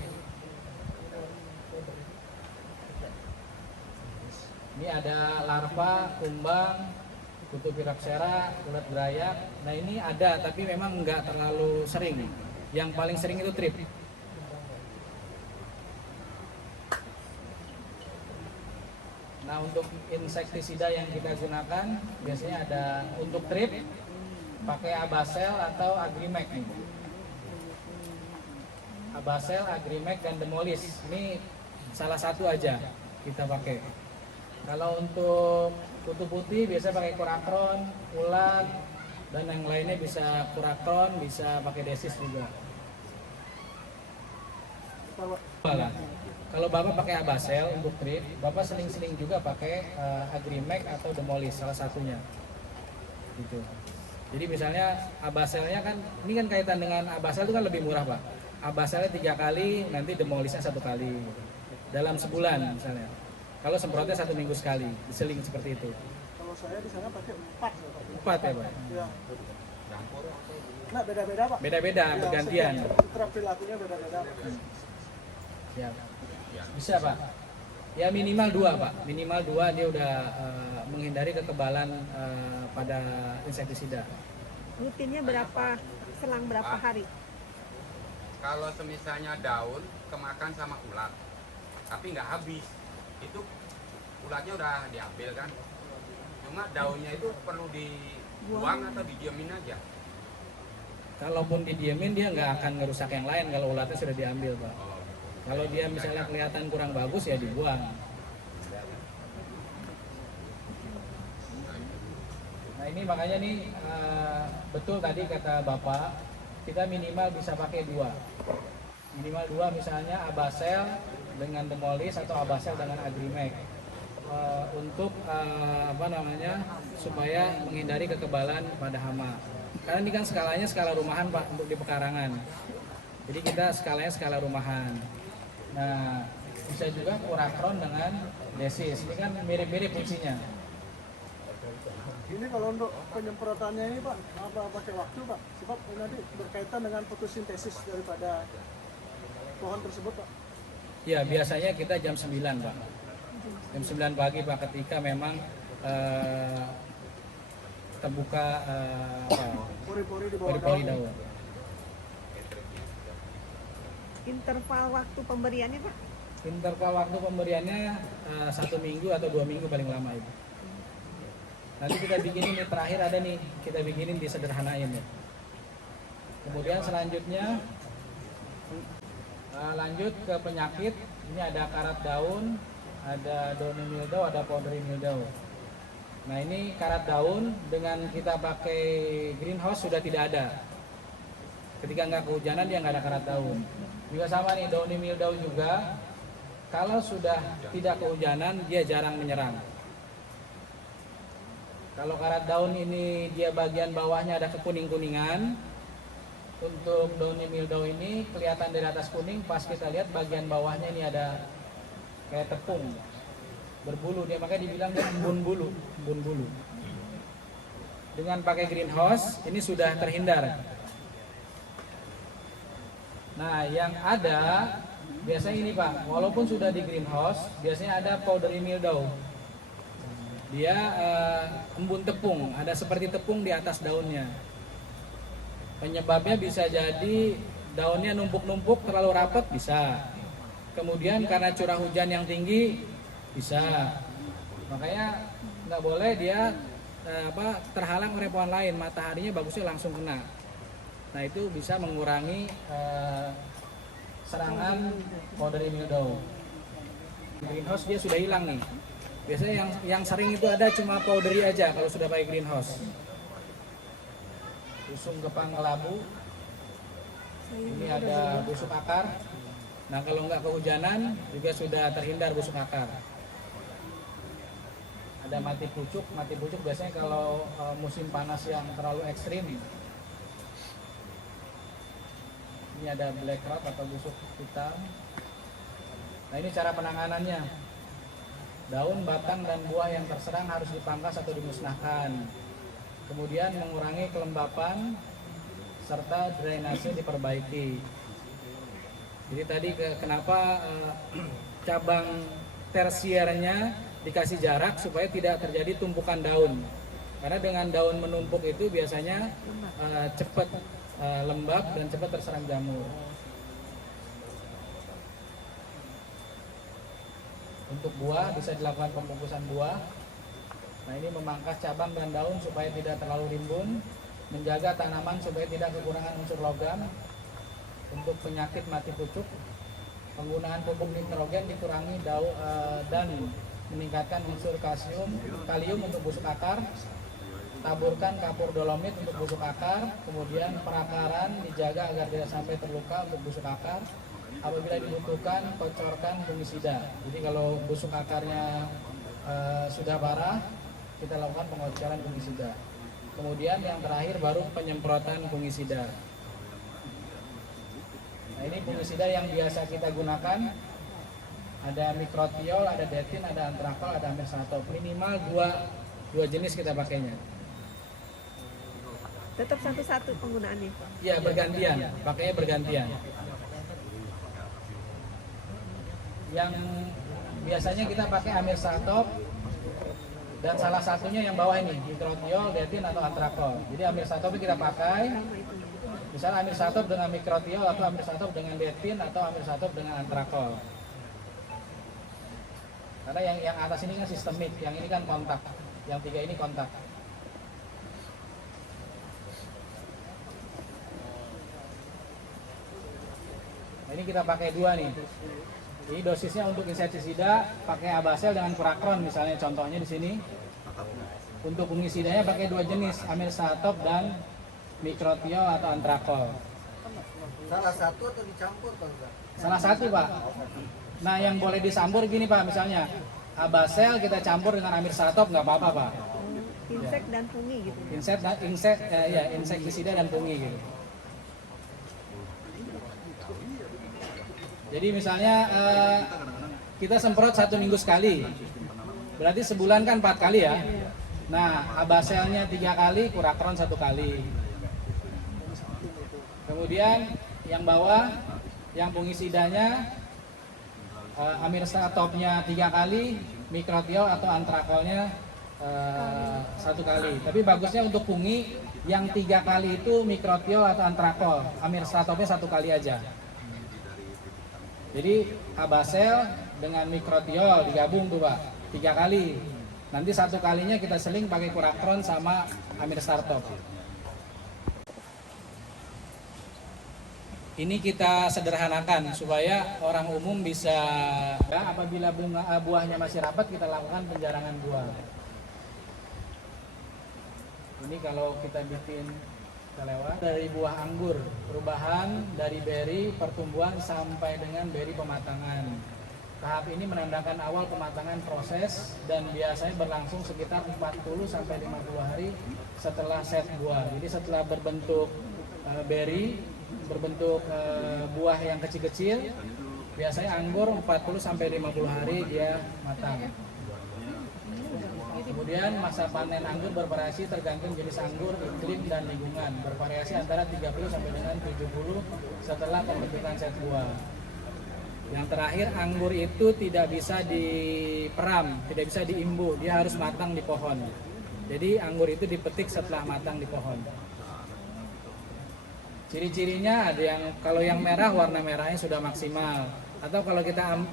Ini ada larva, kumbang, kutu Pyroxera, ulat berayak. Nah ini ada, tapi memang nggak terlalu sering. Yang paling sering itu trip. Nah untuk insektisida yang kita gunakan biasanya ada untuk trip pakai Abasel atau Agrimek nih. Abasel, Agrimek, dan Demolis. Ini salah satu aja kita pakai. Kalau untuk kutu putih biasa pakai Kurakron, ulat, dan yang lainnya bisa Kurakron, bisa pakai Desis juga. Kalau Bapak pakai Abasel untuk trip, Bapak seling-seling juga pakai Agrimek atau Demolis, salah satunya. Gitu. Jadi misalnya Abaselnya kan, ini kan kaitan dengan Abasel itu kan lebih murah Pak. Abaselnya 3 kali, nanti Demolisnya 1 kali. Dalam sebulan misalnya. Kalau semprotnya 1 minggu sekali, diseling seperti itu. Kalau saya di sana pakai 4. 4 ya Pak? Iya. Nah beda-beda Pak. Beda-beda, Ya, bergantian. Sutra perilakunya beda-beda. Siap. Bisa Pak. Ya minimal 2 Pak. Minimal 2 dia udah menghindari kekebalan pada insektisida. Rutinnya berapa, selang berapa hari? Kalau semisalnya daun kemakan sama ulat, tapi nggak habis, itu ulatnya udah diambil kan. Cuma daunnya itu perlu dibuang atau didiemin aja. Kalaupun didiemin dia nggak akan ngerusak yang lain kalau ulatnya sudah diambil Pak. Oh, Kalau dia misalnya kelihatan kurang bagus ya dibuang. Nah ini makanya nih betul tadi kata Bapak, kita minimal bisa pakai 2. Minimal 2 misalnya Abasel dengan Demolis atau Abasel dengan Agrimek untuk supaya menghindari kekebalan pada hama. Karena ini kan skalanya skala rumahan Pak untuk di pekarangan. Jadi kita skalanya skala rumahan. Nah bisa juga Kurakron dengan Desis. Ini kan mirip-mirip fungsinya. Ini kalau untuk penyemprotannya ini Pak, apa pakai waktu Pak? Sebab nanti berkaitan dengan fotosintesis daripada pohon tersebut Pak. Ya biasanya kita jam 9 Pak. Jam 9 pagi Pak, ketika memang terbuka Pori-pori di bawah pori-pori daun. daun. Interval waktu pemberiannya Pak? Interval waktu pemberiannya 1 minggu atau 2 minggu paling lama itu. Nanti kita bikinin nih, terakhir ada nih, kita bikinin disederhanain ya. Kemudian selanjutnya lanjut ke penyakit. Ini ada karat daun, ada downy mildew, ada powdery mildew. Nah ini karat daun dengan kita pakai greenhouse sudah tidak ada. Ketika nggak kehujanan dia nggak ada karat daun. Juga sama nih downy mildew juga. Kalau sudah tidak kehujanan dia jarang menyerang. Kalau karat daun ini dia bagian bawahnya ada kekuning-kuningan. Untuk downy mildew ini kelihatan dari atas kuning, pas kita lihat bagian bawahnya ini ada kayak tepung berbulu, dia makanya dibilang dia embun bulu. Dengan pakai greenhouse ini sudah terhindar. Nah yang ada biasanya ini Pak, walaupun sudah di greenhouse biasanya ada powdery mildew. Dia embun tepung, ada seperti tepung di atas daunnya. Penyebabnya bisa jadi daunnya numpuk-numpuk terlalu rapat, bisa. Kemudian karena curah hujan yang tinggi, bisa. Makanya nggak boleh dia terhalang oleh pohon lain, mataharinya bagusnya langsung kena. Nah itu bisa mengurangi serangan powdery mildew. Greenhouse dia sudah hilang nih. Biasanya yang sering itu ada cuma powdery aja kalau sudah pakai greenhouse. Busung kepang kelabu. Ini ada busuk akar. Nah kalau nggak kehujanan juga sudah terhindar busuk akar. Ada mati pucuk biasanya kalau musim panas yang terlalu ekstrim. Ini ada black rot atau busuk hitam. Nah ini cara penanganannya. Daun, batang, dan buah yang terserang harus dipangkas atau dimusnahkan. Kemudian mengurangi kelembapan serta drainase diperbaiki. Jadi tadi kenapa cabang tersiernya dikasih jarak supaya tidak terjadi tumpukan daun. Karena dengan daun menumpuk itu biasanya cepat lembab dan cepat terserang jamur. Untuk buah bisa dilakukan pembungkusan buah. Nah ini memangkas cabang dan daun supaya tidak terlalu rimbun, menjaga tanaman supaya tidak kekurangan unsur logam. Untuk penyakit mati pucuk, penggunaan pupuk nitrogen dikurangi dan meningkatkan unsur kalium untuk busuk akar. Taburkan kapur dolomit untuk busuk akar, kemudian perakaran dijaga agar tidak sampai terluka untuk busuk akar. Apabila dibutuhkan, kocorkan fungisida. Jadi kalau busuk akarnya sudah parah, kita lakukan pengocoran fungisida. Kemudian yang terakhir baru penyemprotan fungisida. Nah ini fungisida yang biasa kita gunakan. Ada mikrotiol, ada detin, ada antrakol, ada amirsatop. Minimal dua jenis kita pakainya. Tetap satu-satu penggunaannya. Ya bergantian, pakainya bergantian. Yang biasanya kita pakai amirsatop dan salah satunya yang bawah ini mikrotiol, detin atau antrakol. Jadi amirsatop kita pakai, misalnya amirsatop dengan mikrotiol atau amirsatop dengan detin atau amirsatop dengan antrakol. Karena yang atas ini kan sistemik, yang ini kan kontak, yang tiga ini kontak. Nah ini kita pakai dua nih. Jadi dosisnya untuk insektisida pakai abasel dengan kurakron misalnya contohnya di sini. Untuk fungisidanya pakai dua jenis, amirsatop dan mikrotiol atau antrakol. Salah satu atau dicampur Pak Ustaz? Salah satu Pak. Nah yang boleh dicampur gini Pak, misalnya abasel kita campur dengan amirsatop nggak apa-apa Pak. Insek dan fungi gitu. Insektisida dan fungi gitu. Jadi misalnya kita semprot 1 minggu sekali, berarti sebulan kan 4 kali ya. Nah abaselnya 3 kali, kurakron 1 kali. Kemudian yang bawah, yang fungisidanya amirsatopnya 3 kali, mikrotiol atau antrakolnya 1 kali. Tapi bagusnya untuk fungi yang 3 kali itu mikrotiol atau antrakol, amirsatopnya 1 kali aja. Jadi abasel dengan mikrotiol digabung tuh Pak, 3 kali. Nanti 1 kalinya kita seling pakai kurakron sama amirsatop. Ini kita sederhanakan supaya orang umum bisa, apabila buahnya masih rapat kita lakukan penjarangan buah. Ini kalau kita bikin kelewat dari buah anggur, perubahan dari beri pertumbuhan sampai dengan beri pematangan. Tahap ini menandakan awal pematangan proses dan biasanya berlangsung sekitar 40 sampai 50 hari setelah set buah. Jadi setelah berbentuk beri, berbentuk buah yang kecil-kecil, biasanya anggur 40 sampai 50 hari dia matang. Kemudian masa panen anggur bervariasi tergantung jenis anggur, iklim, dan lingkungan. Bervariasi antara 30 sampai dengan 70 setelah pembentukan set buah. Yang terakhir, anggur itu tidak bisa diperam, tidak bisa diimbuh, dia harus matang di pohon. Jadi anggur itu dipetik setelah matang di pohon. Ciri-cirinya ada yang kalau yang merah warna merahnya sudah maksimal, atau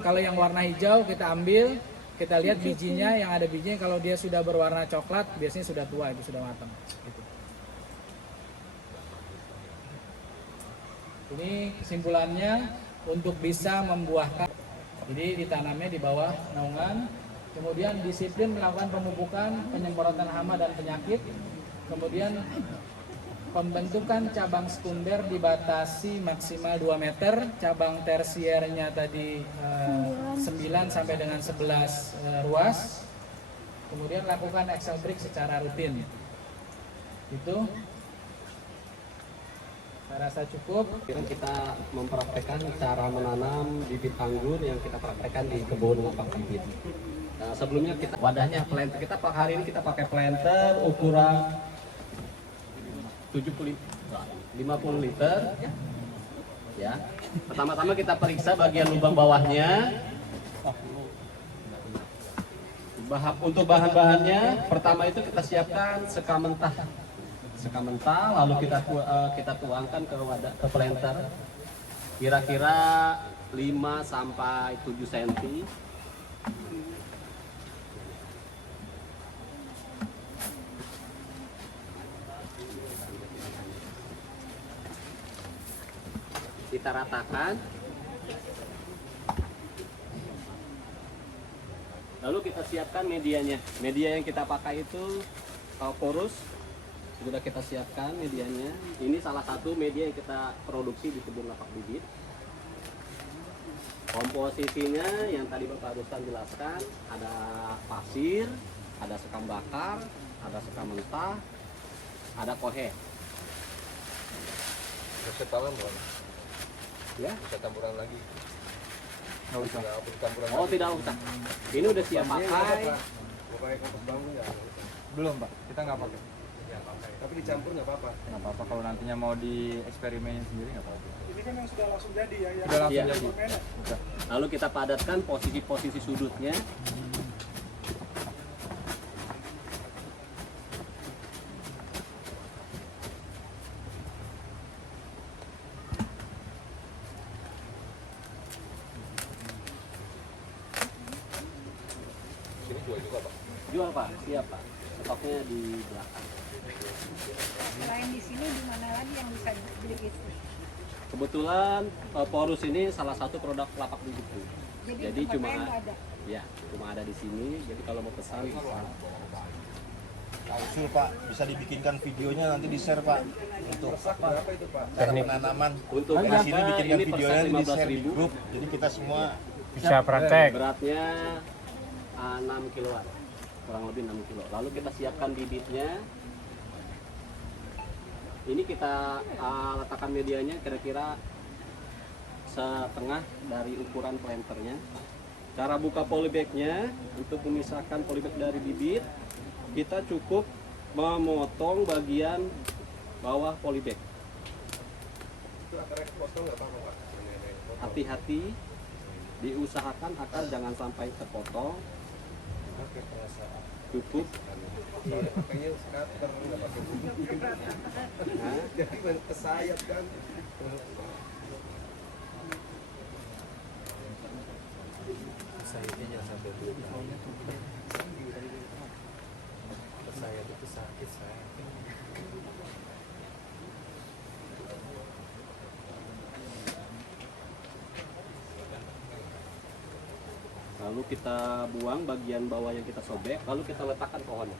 kalau yang warna hijau kita ambil, kita lihat bijinya, yang ada bijinya kalau dia sudah berwarna coklat biasanya sudah tua, itu sudah matang. Ini kesimpulannya, untuk bisa membuahkan, jadi ditanamnya di bawah naungan, kemudian disiplin melakukan pemupukan, penyemprotan hama dan penyakit, kemudian pembentukan cabang sekunder dibatasi maksimal 2 meter, cabang tersiernya tadi 9 sampai dengan 11 ruas, kemudian lakukan Excel break secara rutin. Itu saya rasa cukup. Kita mempraktekkan cara menanam bibit anggur yang kita praktekkan di kebun lapak bibit. Nah, sebelumnya kita wadahnya planter, kita hari ini kita pakai planter ukuran 50 liter. Ya. Pertama-tama kita periksa bagian lubang bawahnya. Untuk bahan-bahannya, pertama itu kita siapkan sekam mentah, lalu kita tuangkan ke planter kira-kira 5 sampai 7 cm. Kita ratakan. Lalu kita siapkan medianya. Media yang kita pakai itu porus. Sudah kita siapkan medianya. Ini salah satu media yang kita produksi di kebun lapak bibit. Komposisinya yang tadi Bapak Rustan jelaskan, ada pasir, ada sekam bakar, ada sekam mentah, ada kohe. Bisa tanam bukan? Ya? Bisa campuran lagi. Nggak usah. Nggak perlu campuran Oh, lagi. tidak usah. Ini udah siap pakai. Mau pakai kompos bambu nggak? Belum Pak, kita nggak pakai. Nggak pakai. Tapi dicampur nggak apa-apa. Nggak apa-apa kalau nantinya mau dieksperimenin sendiri nggak apa-apa. Ini kan yang sudah langsung jadi ya. Udah langsung Iya. jadi. Makanya. Lalu kita padatkan posisi-posisi sudutnya. Sini jual juga Pak. Jual Pak, siap Pak. Stoknya di belakang. Selain di sini di mana lagi yang bisa beli itu? Kebetulan porus ini salah satu produk lapak bibit. Jadi tempat cuma lain nggak ada. ya, cuma ada di sini. Jadi kalau mau pesan bisa. Usul Pak, bisa dibikinkan videonya nanti di share Pak untuk Berapa itu Pak? cara penanaman. Untuk Di sini bikinkan ini videonya persen di share di 15.000. grup. Jadi kita semua Bisa praktek. Beratnya 6 kiloan, kurang lebih 6 kilo. Lalu kita siapkan bibitnya. Ini kita letakkan medianya kira-kira setengah dari ukuran planternya. Cara buka polybagnya, untuk memisahkan polybag dari bibit, kita cukup memotong bagian bawah polybag. Itu akarnya kepotong nggak apa-apa Pak? Hati-hati, diusahakan akar jangan sampai terpotong. Oke, perasaan. Cukup. Soalnya pakainya scatter nggak pakai bumbu. Nah, Jadi banyak kesayat kan. Sayatnya sampai dulu. Kesayat itu sakit saya. lalu kita buang bagian bawah yang kita sobek, lalu kita letakkan pohonnya.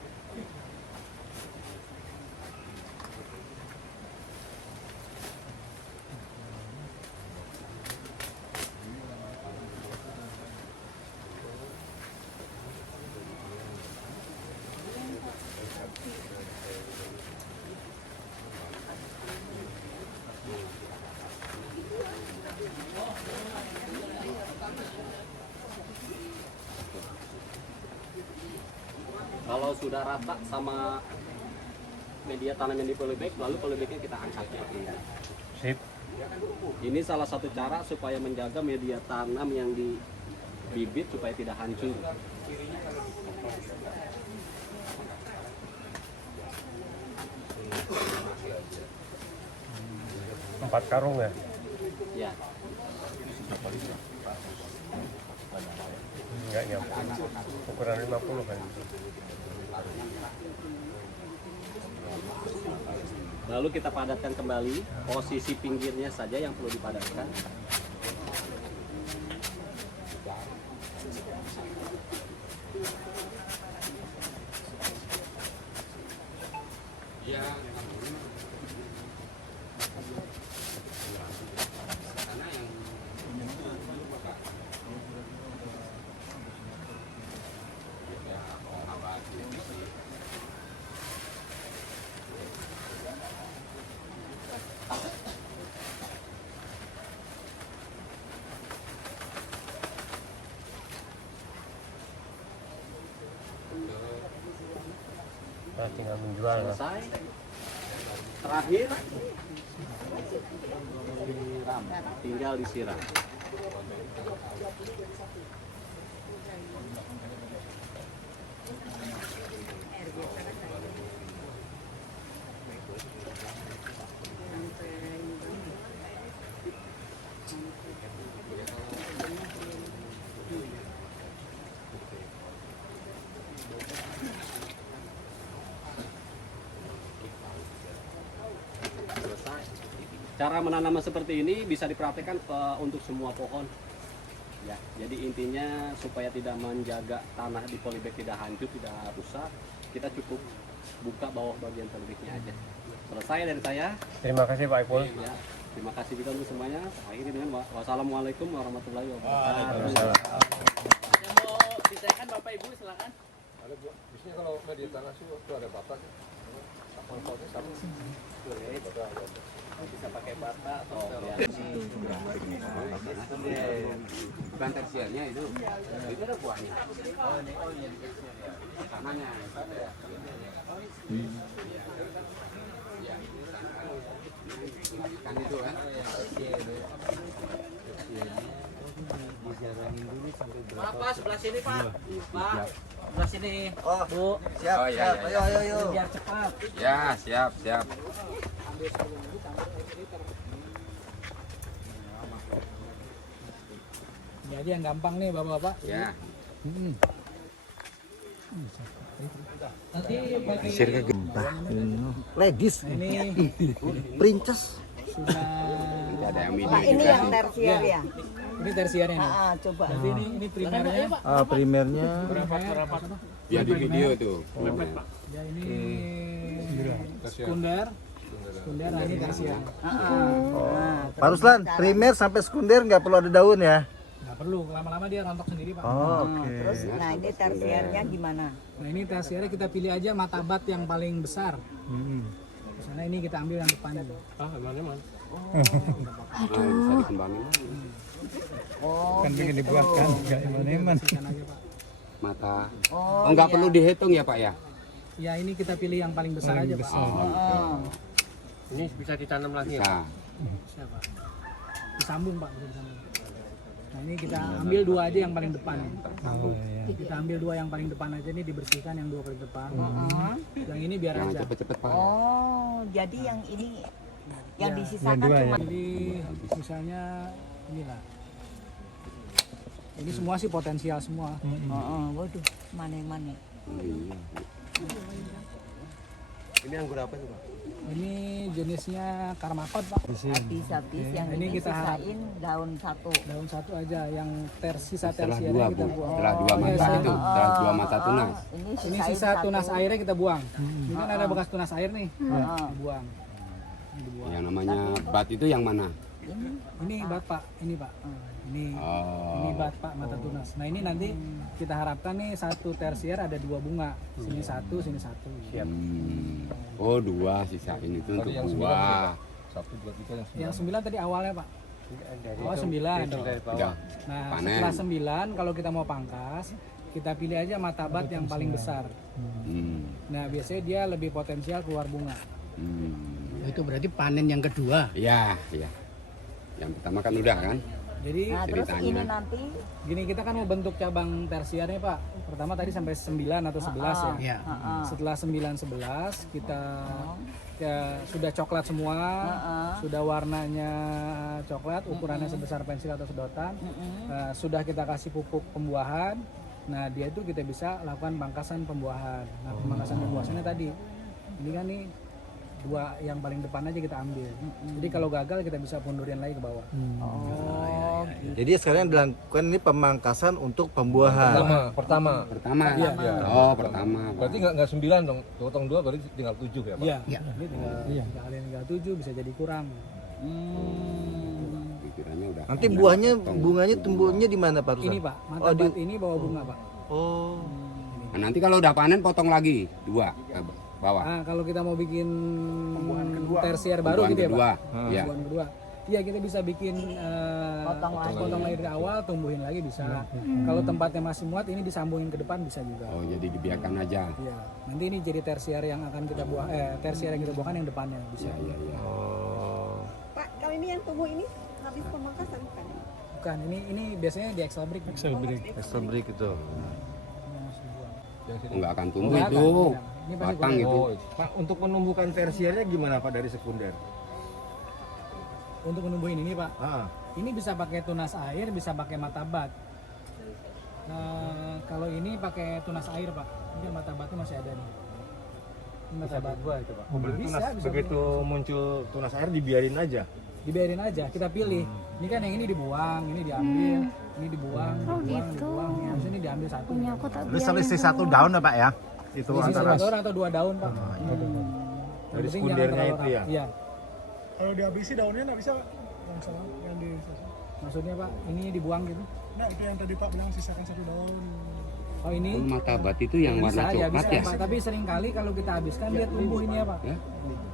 kalau sudah rata sama media tanam yang di polybag, lalu polybagnya kita angkat seperti ini. Sip. Ini salah satu cara supaya menjaga media tanam yang di bibit supaya tidak hancur. 4 karung ya? Ya. Enggak nyampe. Ukuran 50 kan. Lalu kita padatkan kembali, posisi pinggirnya saja yang perlu dipadatkan. Ya. Nah, tinggal menjual. Selesai. Terakhir tinggal disiram. Cara menanam seperti ini bisa diperhatikan untuk semua pohon. Ya, jadi intinya supaya tidak menjaga tanah di polybag tidak hancur, tidak rusak, kita cukup buka bawah bagian polybagnya aja. Selesai dari saya. Terima kasih Pak Ipul. Ya, terima kasih juga untuk semuanya. Akhiri dengan wassalamualaikum warahmatullahi wabarakatuh. Yang mau ditanyakan Bapak Ibu silakan. Ada Bu, biasanya kalau media tanah itu ada batas. Apa potnya sama? Bisa pakai bata atau ya. Bukan tersiernya itu ada buahnya. Oh ini tanahnya. Kan itu kan. Pak, sebelah sini Pak. Pak, sebelah sini. Oh, Bu. Siap, Oh, iya, siap. iya, Ayo. Biar cepat. Ya, siap. Ini aja yang gampang nih bapak-bapak. Ya. Nanti bagi Legis. ini Princess. sudah Nanti ada yang mini Pak, ini juga yang sih. tersier ya. ini tersiernya nih. Coba. Nanti ini primernya Primernya berapa? Biar di video tuh. Ya ini sekunder. Sekunder ini tersier. Pak Ruslan, primer sampai sekunder nggak perlu ada daun ya? Nggak perlu, lama-lama dia rontok sendiri pak. Oke. Terus, nah ini tersiernya gimana? Nah ini tersiernya kita pilih aja matabat yang paling besar. Misalnya ini kita ambil yang depannya. Nah, bisa dikembangin. Oh, Kan bikin dibuatkan, enggak eman-eman. Bersihkan aja pak. Mata. oh, Oh, nggak iya. perlu dihitung ya Pak ya? Ya ini kita pilih yang paling besar aja pak. Ini bisa ditanam lagi ya? Bisa. Siapa? Disambung pak, bisa disambung. Nah ini kita ambil dua aja yang paling depan. Kita ambil dua yang paling depan aja nih, dibersihkan yang dua paling depan. Yang ini biar Jangan aja. cepet-cepet Pak. Oh, jadi yang ini yang Ya, disisakan yang dua cuma Jadi misalnya inilah. Ini semua sih potensial semua. waduh, mana yang mana? Iya. Ini anggur apa itu Pak? Ini jenisnya karmakot pak. Habis-habis yang Ini ini kita harap- sisain daun satu. Daun satu aja, yang sisa Setelah tersiernya dua kita Bu. buang. Setelah dua mata iya. itu. Setelah dua mata tunas. Ini sisa tunas airnya kita buang. Ini kan ada bekas tunas air nih, dibuang. Ini dibuang. Yang namanya bat itu yang mana? Ini bat pak, ini pak. Ini Oh. bat pak mata tunas. Nah ini nanti kita harapkan nih satu tersier ada dua bunga. Sini satu, sini satu. Oh, dua sisain itu untuk buah. Yang 9 tadi awalnya pak. Awal 9. Udah Nah panen. setelah 9 kalau kita mau pangkas, kita pilih aja matabat yang paling besar. Nah biasanya dia lebih potensial keluar bunga. Itu berarti panen yang kedua. Iya, iya. Yang pertama kan udah kan. Jadi Nah, terus ceritanya. ini nanti gini, kita kan mau bentuk cabang tersier nih Pak. Pertama tadi sampai 9 atau 11 ya. Iya. Setelah 9-11 kita sudah coklat semua, sudah warnanya coklat, ukurannya sebesar pensil atau sedotan. Sudah kita kasih pupuk pembuahan. Nah dia itu kita bisa lakukan pangkasan pembuahan. Nah pemangkasan pembuahannya tadi, ini kan nih 2 yang paling depan aja kita ambil. Jadi kalau gagal kita bisa pundurin lagi ke bawah. Jadi sekarang dilakukan ini pemangkasan untuk pembuahan. Pertama. Iya. Iya. Oh, pertama. Berarti nggak 9 dong, potong 2 berarti tinggal 7 ya Pak? Iya. Ini tinggal 7 bisa jadi kurang. Pikirannya udah. Nanti buahnya, bunganya tumbuhnya di mana Pak Ruslan? Ini Pak, matabat ini bawa bunga Pak. Oh. Nah, nanti kalau udah panen potong lagi 2 ke bawah. Nah, kalau kita mau bikin tersier baru Pembuahan gitu ya kedua. Pak. Iya. Pembuahan kedua. Iya, kita bisa bikin potong lagi dari awal, tumbuhin lagi bisa. Kalau tempatnya masih muat, ini disambungin ke depan bisa juga. Oh, jadi dibiarkan aja. Iya. Nanti ini jadi tersier yang akan kita buah, tersier yang kita buahkan yang depannya bisa. Iya. Pak, kalau ini yang tumbuh ini habis pemangkasan kan? Bukan, ini biasanya di Excel break. Extra break itu. Nggak akan tumbuh Nggak itu. akan. Ini pasti Batang itu. Pak, untuk menumbuhkan tersiernya gimana Pak dari sekunder? Untuk menumbuhin ini Pak, Ah. ini bisa pakai tunas air, bisa pakai matabat. Kalau ini pakai tunas air Pak, ini matabatnya masih ada nih. Ini matabat gua itu Pak. Bisa, bisa. Begitu muncul tunas air dibiarin aja. Dibiarin aja, kita pilih. Ini kan yang ini dibuang, ini diambil, ini dibuang, Oh, dibuang, gitu. dibuang. Habis ini diambil satu. Punya aku tak Terus sampai biarin satu daun ya Pak ya? Itu Isi antara 1 atau 2 daun Pak. Dari sekundernya itu ya? Iya. Kalau dihabisi daunnya nggak bisa Pak? Yang salah, yang di Maksudnya Pak, ini dibuang gitu. Nah itu yang tadi Pak bilang sisakan 1 daun. Oh ini Matabat itu yang warna bisa aja, coklat bisa, ya? Pak. Tapi sering kali kalau kita habiskan dia tumbuh ini ya Pak. Ya?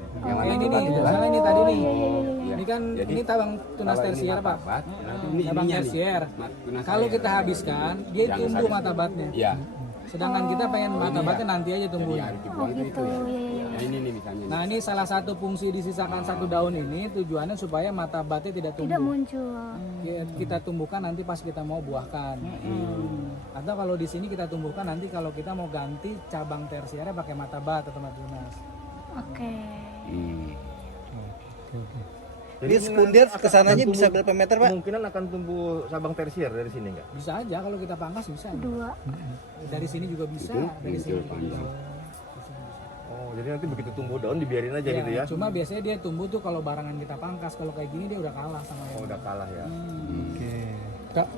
Yang Yang warna ini nih, coklat itu. misalnya ini tadi nih. Iya. Ini kan Jadi, ini tabang tunas kalau ini tersier Pak. matabat, nanti ini Tabang ininya nih. tersier. Tunas Kalau air. kita habiskan, dia Yang tumbuh habis. matabatnya. Iya. Sedangkan kita pengen matabatnya nanti aja Jadi tumbuhnya. harus dibuang itu ya. Nah, ini nih misalnya. Nah ini salah satu fungsi disisakan 1 daun ini tujuannya supaya matabatnya tidak tumbuh. tidak muncul. Kita tumbuhkan nanti pas kita mau buahkan. Atau kalau di sini kita tumbuhkan nanti kalau kita mau ganti cabang tersiernya pakai matabat atau matunas. Oke. Jadi sekunder kesananya bisa berapa meter Pak? Kemungkinan akan tumbuh cabang tersier dari sini nggak? Bisa aja kalau kita pangkas bisa. 2. Dari sini juga bisa, Itu dari sini muncul juga panjang. bisa. Oh, jadi nanti begitu tumbuh daun dibiarin aja gitu ya? Cuma biasanya dia tumbuh tuh kalau barangan kita pangkas. Kalau kayak gini dia udah kalah sama yang. Oh, udah kalah ya.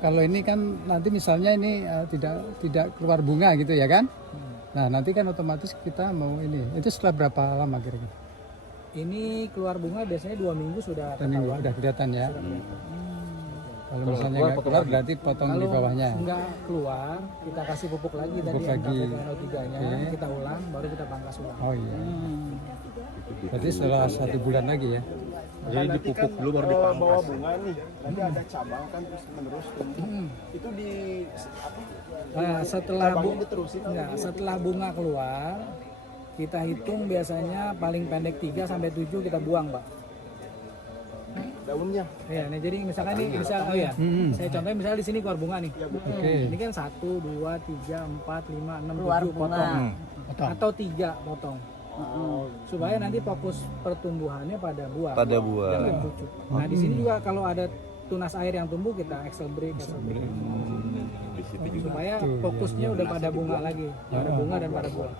Kalau ini kan nanti misalnya ini tidak keluar bunga gitu ya kan? Nah nanti kan otomatis kita mau ini. Itu setelah berapa lama kira-kira? Ini keluar bunga biasanya 2 minggu sudah Minggu ketahuan. udah kelihatan ya. Kalau misalnya keluar, nggak potong keluar lagi. berarti potong di Kalau bawahnya. nggak keluar, kita kasih pupuk lagi tadi Pupuk yang lagi. KPPNO3-nya, Oke. kita ulang, baru kita pangkas ulang. Oh iya. Berarti setelah 1 bulan lagi ya. Jadi dipupuk dulu baru Bawa dipangkas. bunga nih, nanti ada cabang kan terus menerus tumbuh. Itu di Nah, setelah cabangnya diterusin. setelah bunga keluar, kita hitung biasanya paling pendek 3 sampai 7 kita buang, Pak. daunnya. Ya, nih jadi misalkan nih, saya contohnya misalnya di sini keluar bunga nih. Oke. Ini kan 1, 2, 3, 4, 5, 6, Keluar 7 bunga. potong. Potong. Atau 3 potong. Supaya nanti fokus pertumbuhannya pada buah. Pada buah. Jangan cucu. Nah, di sini juga kalau ada tunas air yang tumbuh kita Excel break. Di situ juga. Supaya fokusnya udah pada bunga lagi, pada bunga dan pada buah.